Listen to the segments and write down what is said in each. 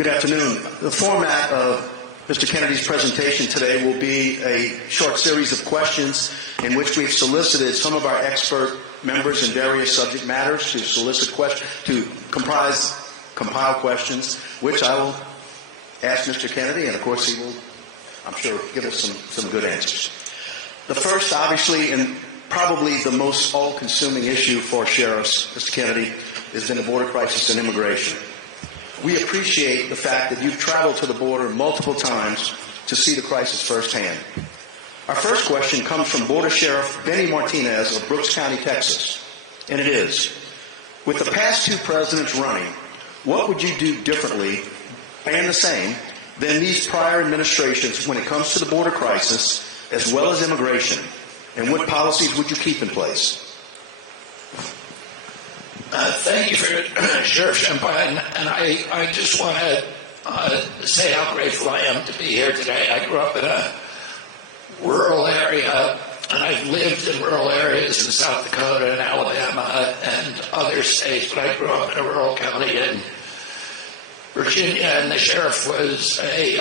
Good afternoon. The format of Mr. Kennedy's presentation today will be a short series of questions in which we've solicited some of our expert members in various subject matters to compile questions, which I will ask Mr. Kennedy, and of course he will, I'm sure, give us some good answers. The first, obviously, and probably the most all-consuming issue for sheriffs, Mr. Kennedy, has been the border crisis and immigration. We appreciate the fact that you've traveled to the border multiple times to see the crisis firsthand. Our first question comes from Border Sheriff Benny Martinez of Brooks County, Texas. And it is, with the past two presidents running, what would you do differently and the same than these prior administrations when it comes to the border crisis as well as immigration? And what policies would you keep in place? Thank you for Sheriff Champagne, and I just want to say how grateful I am to be here today. I grew up in a rural area, and I've lived in rural areas in South Dakota and Alabama and other states, but I grew up in a rural county in Virginia, and the sheriff was an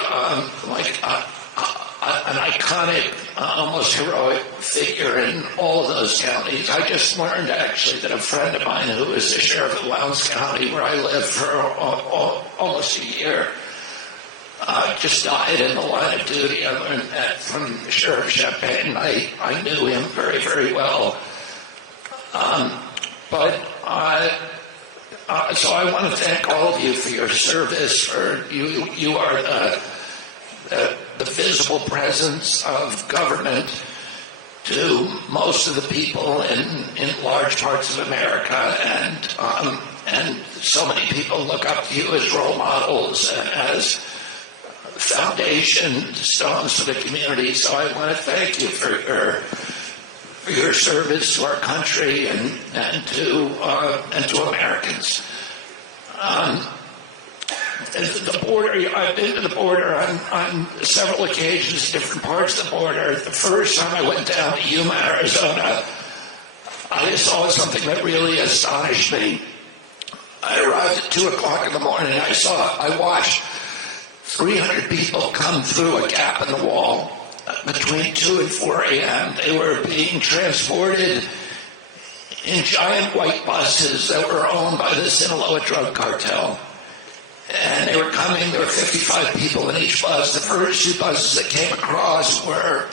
iconic, almost heroic figure in all of those counties. I just learned, actually, that a friend of mine who was the sheriff of Lowndes County, where I lived for almost a year, just died in the line of duty. I learned that from Sheriff Champagne. I knew him very, very well. So I want to thank all of you for your service. You are the visible presence of government to most of the people in large parts of America, and so many people look up to you as role models and as foundation stones for the community. So I want to thank you for your service to our country and to Americans. The border, I've been to the border on several occasions, different parts of the border. The first time I went down to Yuma, Arizona, I saw something that really astonished me. I arrived at 2 o'clock in the morning, and I watched 300 people come through a gap in the wall between 2 and 4 a.m. They were being transported in giant white buses that were owned by the Sinaloa drug cartel. And they were coming, there were 55 people in each bus. The first 2 buses that came across were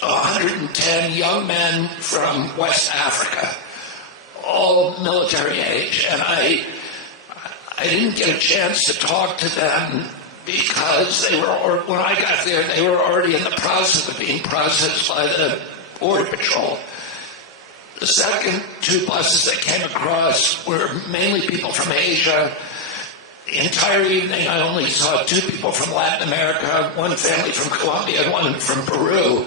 110 young men from West Africa, all military age. And I didn't get a chance to talk to them because when I got there, they were already in the process of being processed by the Border Patrol. The second 2 buses that came across were mainly people from Asia. The entire evening, I only saw 2 people from Latin America, 1 family from Colombia, and 1 from Peru.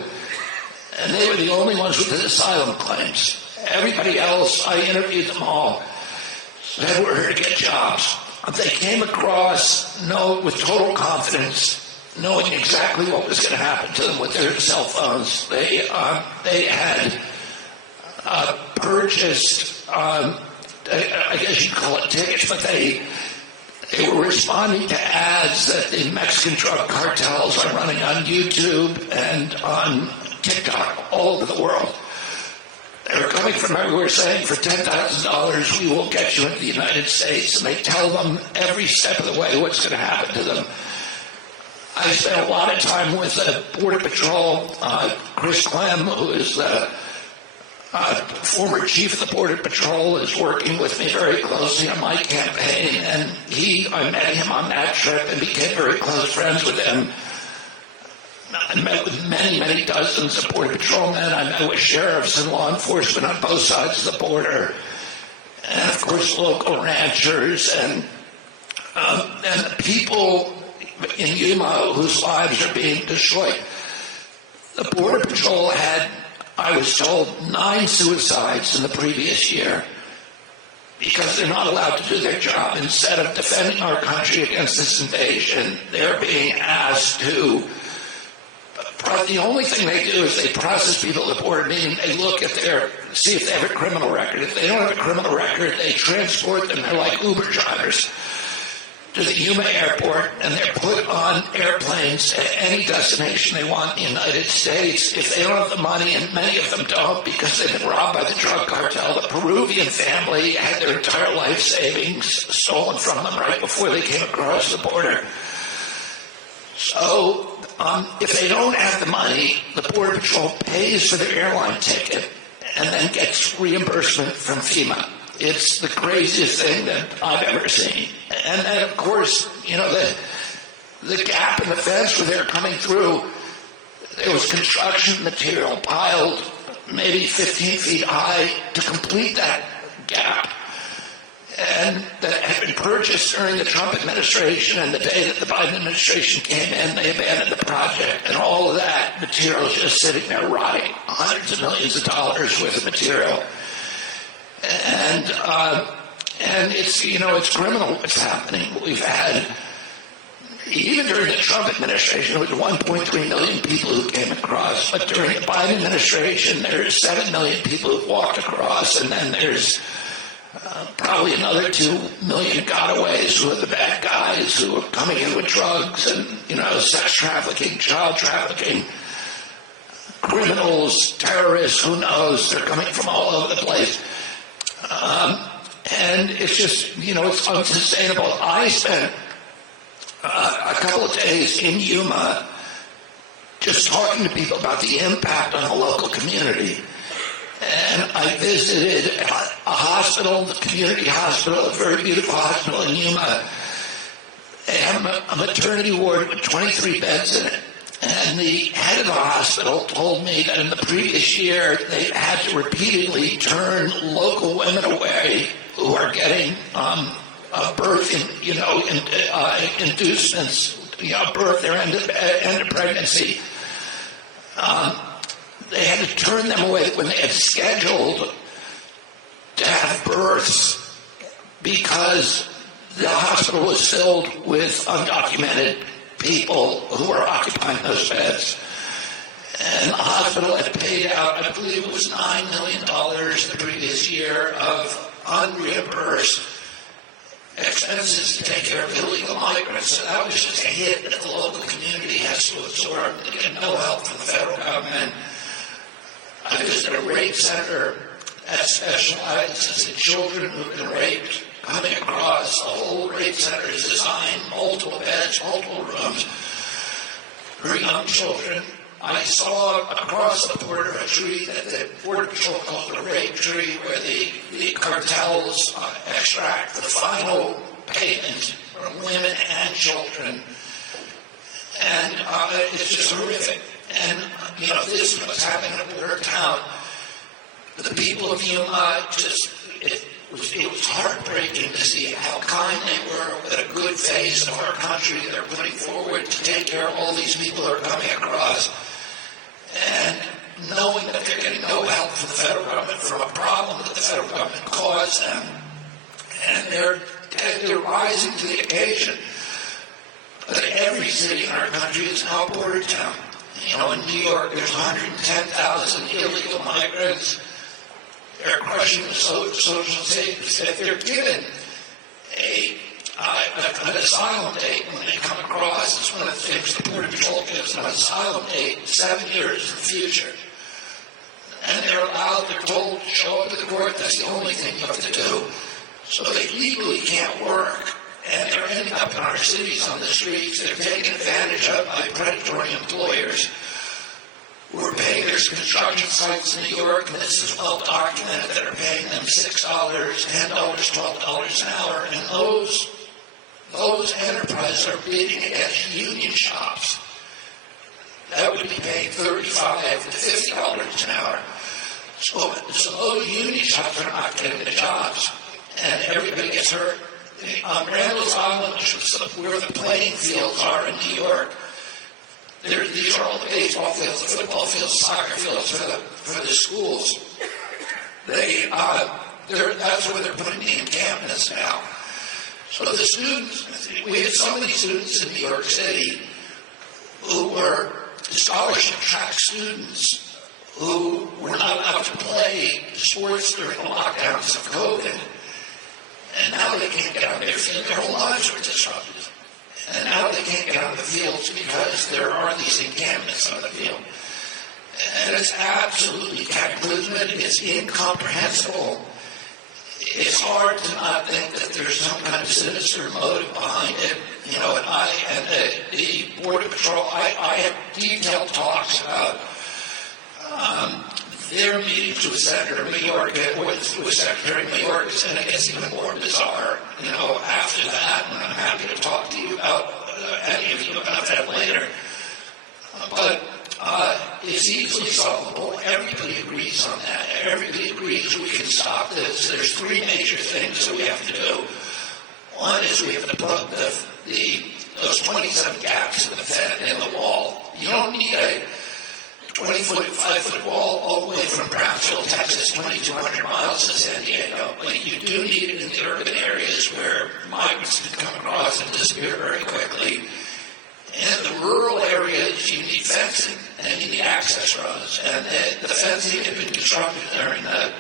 And they were the only ones with the asylum claims. Everybody else, I interviewed them all, said we're here to get jobs. They came across with total confidence, knowing exactly what was going to happen to them with their cell phones. They had purchased, I guess you'd call it tickets, but they were responding to ads that the Mexican drug cartels are running on YouTube and on TikTok all over the world. They were coming from everywhere saying, for $10,000, we will get you into the United States. And they tell them every step of the way what's going to happen to them. I spent a lot of time with the Border Patrol. Chris Clem, who is the former chief of the Border Patrol, is working with me very closely on my campaign, and I met him on that trip and became very close friends with him. I met with many, many dozens of Border Patrolmen. I met with sheriffs and law enforcement on both sides of the border, and of course local ranchers and the people in Yuma whose lives are being destroyed. The Border Patrol had, I was told, 9 suicides in the previous year because they're not allowed to do their job. Instead of defending our country against this invasion, they're being asked to. The only thing they do is they process people at the border, meaning they look at see if they have a criminal record. If they don't have a criminal record, they transport them. They're like Uber drivers. to the Yuma airport, and they're put on airplanes at any destination they want in the United States. If they don't have the money, and many of them don't because they've been robbed by the drug cartel, the Peruvian family had their entire life savings stolen from them right before they came across the border. So if they don't have the money, the Border Patrol pays for their airline ticket and then gets reimbursement from FEMA. It's the craziest thing that I've ever seen. And then, of course, you know, the gap in the fence where they're coming through, there was construction material piled maybe 15 feet high to complete that gap. And that had been purchased during the Trump administration, and the day that the Biden administration came in, they abandoned the project, and all of that material is just sitting there rotting, hundreds of millions of dollars worth of material. And it's, you know, it's criminal what's happening. We've had, even during the Trump administration, it was 1.3 million people who came across, but during the Biden administration, there's 7 million people who walked across, and then there's probably another 2 million gotaways who are the bad guys who are coming in with drugs and, you know, sex trafficking, child trafficking, criminals, terrorists, who knows, they're coming from all over the place. And it's just, you know, it's unsustainable. I spent a couple of days in Yuma just talking to people about the impact on the local community. And I visited a hospital, the community hospital, a very beautiful hospital in Yuma. They have a maternity ward with 23 beds in it. And the head of the hospital told me that in the previous year, they've had to repeatedly turn local women away who are getting birth, inducements, birth, their end of pregnancy. They had to turn them away when they had scheduled to have births because the hospital was filled with undocumented people who were occupying those beds. And the hospital had paid out, I believe it was $9 million the previous year of unreimbursed expenses to take care of illegal migrants. So that was just a hit that the local community has to absorb. They get no help from the federal government. I visited a rape center that specializes in children who've been raped coming across. The whole rape center is designed, multiple beds, multiple rooms for young children. I saw across the border a tree that the Border Patrol calls the rape tree, where the cartels extract the final payment from women and children. And it's just horrific. And, you know, this is what's happening in a border town. The people of Yuma it was heartbreaking to see how kind they were with a good face of our country they're putting forward to take care of all these people who are coming across. And knowing that they're getting no help from the federal government for a problem that the federal government caused them. And they're rising to the occasion. But every city in our country is now a border town. You know, in New York, there's 110,000 illegal migrants. They're crushing the social status. If they're given an asylum date when they come across, it's one of the things the Border Patrol gives an asylum date 7 years in the future. And they're told to show up at the court, that's the only thing you have to do. So they legally can't work. And they're ending up in our cities on the streets. They're taken advantage of by predatory employers who are paying their construction sites in New York, and this is well documented, that are paying them $6, $10, $12 an hour. And those enterprises are bidding against union shops that would be paying $35 to $50 an hour. So those union shops are not getting the jobs, and everybody gets hurt. On Randall's Island, which is where the playing fields are in New York, these are all the baseball fields, the football fields, soccer fields for the schools. That's where they're putting the encampments now. So the students, we had so many students in New York City who were scholarship track students who were not allowed to play sports during the lockdowns of COVID. And now they can't get out of their field. Their whole lives were disrupted. And now they can't get out of the fields because there are these encampments on the field. And it's absolutely cataclysmic. It's incomprehensible. It's hard to not think that there's some kind of sinister motive behind it. You know, and the Border Patrol, I had detailed talks about their meetings with Senator Mayorkas, with Secretary Mayorkas, and it gets even more bizarre, you know, after that, and I'm happy to talk to you about any of you about that later. But it's easily solvable. Everybody agrees on that. Everybody agrees we can stop this. There's three major things that we have to do. One is we have to plug those 27 gaps in the wall. You don't need a 20-foot, 5-foot wall all the way from Brownsville, Texas, 2,200 miles to San Diego. But you do need it in the urban areas where migrants can come across and disappear very quickly. In the rural areas, you need fencing and you need access roads. And the fencing had been constructed during the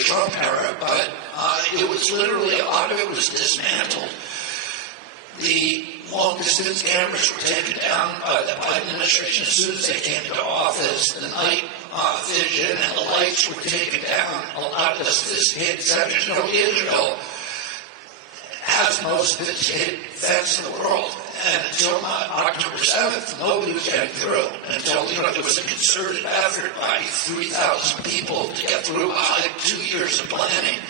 Trump era, but it was literally, a lot of it was dismantled. The long-distance cameras were taken down by the Biden administration as soon as they came into office. The night vision and the lights were taken down. A lot of the sophisticated centers. You know, Israel has the most sophisticated fence in the world. And until October 7th, nobody was getting through. Until, you know, there was a concerted effort by 3,000 people to get through 2 years of planning.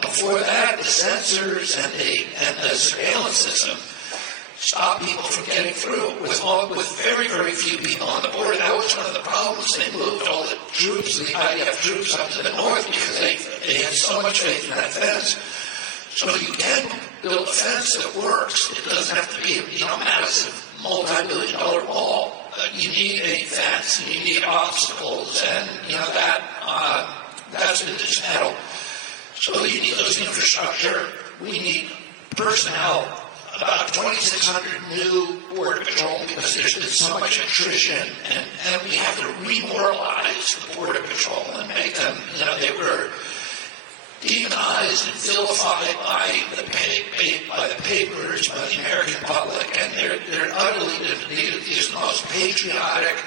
Before that, the sensors and the surveillance system stopped people from getting through with very, very few people on the border. That was one of the problems. They moved all the troops, the IDF troops, up to the north because they had so much faith in that fence. So you can build a fence that works. It doesn't have to be, you know, massive, multi-billion-dollar wall. You need a fence, and you need obstacles, and, you know, that's been dismantled. So you need those infrastructure. We need personnel, about 2,600 new Border Patrol, because there's been so much attrition, and we have to remoralize the Border Patrol and make them, you know, they were demonized and vilified by the papers, by the American public, and they're utterly defeated. These are the most patriotic,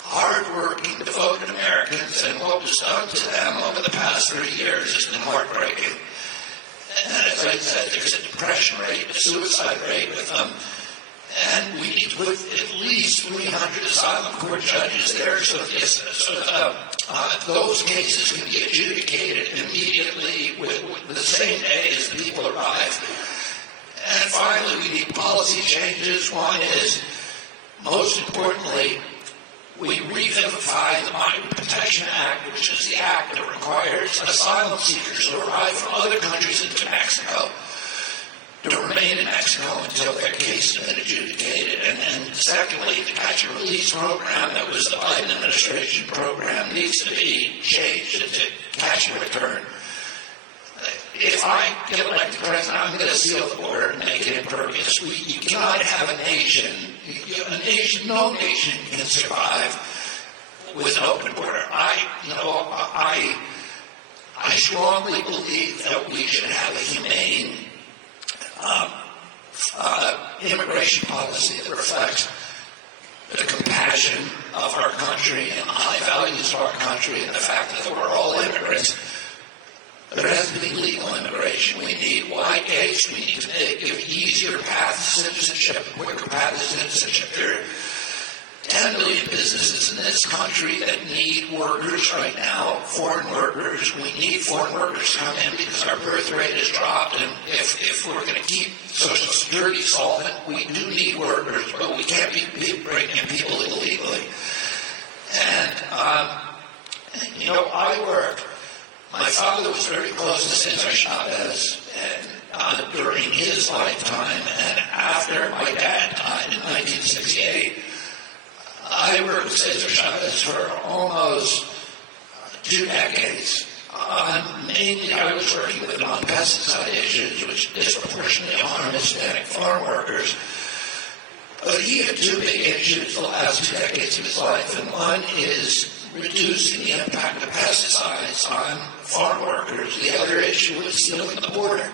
hard-working, devoted Americans, and what was done to them over the past 30 years has been heartbreaking. And as I said, there's a depression rate, a suicide rate with them, and we need to put at least 300 asylum court judges there so those cases can be adjudicated immediately with the same day as the people arrive. And finally, we need policy changes. One is, most importantly, we revivify the Migrant Protection Act, which is the act that requires asylum seekers who arrive from other countries into Mexico to remain in Mexico until their case has been adjudicated. And then secondly, the catch and release program that was the Biden administration program needs to be changed into catch and return. If I get elected president, I'm going to seal the border and make it impervious. You cannot have a nation, no nation can survive with an open border. I strongly believe that we should have a humane immigration policy that reflects the compassion of our country and the high values of our country and the fact that we're all immigrants. There has to be legal immigration. We need wide gates. We need to give easier path to citizenship, quicker path to citizenship. There are 10 million businesses in this country that need workers right now, foreign workers. We need foreign workers to come in because our birth rate has dropped. And if we're going to keep Social Security solvent, we do need workers, but we can't be bringing in people illegally. And, you know, my father was very close to Cesar Chavez during his lifetime, and after my dad died in 1968, I worked with Cesar Chavez for almost 2 decades. Mainly, I was working with him on pesticide issues, which disproportionately harm Hispanic farm workers. But he had 2 big issues the last 2 decades of his life, and one is reducing the impact of pesticides on farm workers. The other issue was sealing the border,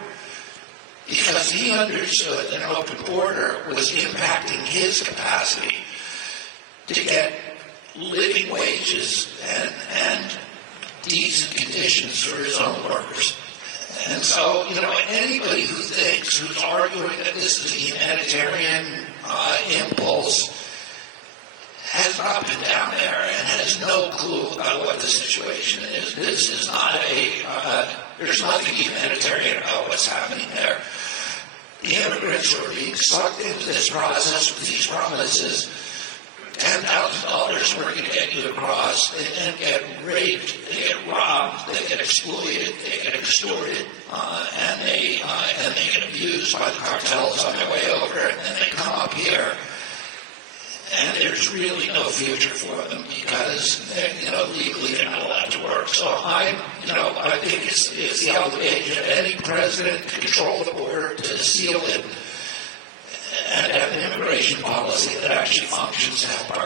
because he understood that an open border was impacting his capacity to get living wages and decent conditions for his own workers. And so, anybody who's arguing that this is a humanitarian impulse has not been down there and has no clue about what the situation is. This is not there's nothing humanitarian about what's happening there. The immigrants were being sucked into this process with these promises. $10,000 we're going to get you across. They then get raped, they get robbed, they get exploited, they get extorted, and they get abused by the cartels on their way over, and then they come up here, and there's really no future for them because legally they're not allowed to work. So I think it's the obligation of any president to control the border, to seal it, and have an immigration policy that actually functions to help our